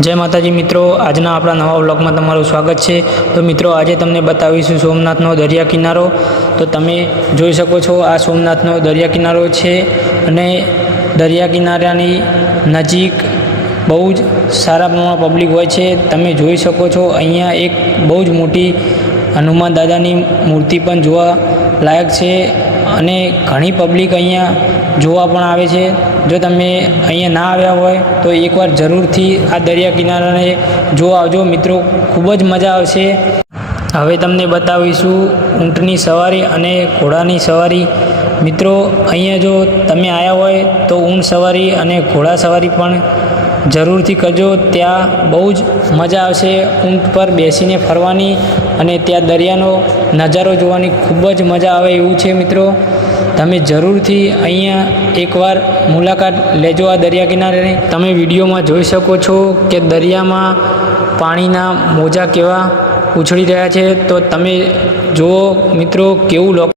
જય માતાજી મિત્રો, આજના આપણા નવા બ્લોગમાં તમારું સ્વાગત છે. તો મિત્રો, આજે તમને બતાવીશું સોમનાથનો દરિયા કિનારો. તો તમે જોઈ શકો છો, આ સોમનાથનો દરિયા કિનારો છે અને દરિયા કિનારાની નજીક બહુ જ સારા પ્રમાણમાં પબ્લિક હોય છે. તમે જોઈ શકો છો, અહીંયા એક બહુ જ મોટી હનુમાન દાદાની મૂર્તિ પણ જોવા લાયક છે અને ઘણી પબ્લિક અહીંયા જોવા પણ આવે છે. જો તમે અહીંયા ના આવ્યા હોય, તો એકવાર જરૂરથી આ દરિયા કિનારાને જોવા આવજો. મિત્રો, ખૂબ જ મજા આવશે. હવે તમને બતાવીશું ઊંટની સવારી અને ઘોડાની સવારી. મિત્રો, અહીંયા જો તમે આવ્યા હોય, તો ઊંટ સવારી અને ઘોડા સવારી પણ જરૂરથી કરજો. ત્યાં બહુ જ મજા આવશે ઊંટ પર બેસીને ફરવાની અને ત્યાં દરિયાનો નજારો જોવાની ખૂબ જ મજા આવે એવું છે, મિત્રો. તમે જરૂરથી અહીંયા એકવાર મુલાકાત લેજો આ દરિયા કિનારેની. તમે વિડીયોમાં જોઈ શકો છો કે દરિયામાં પાણીના મોજા કેવા ઉછળી રહ્યા છે. તો તમે જુઓ મિત્રો કેવું લોક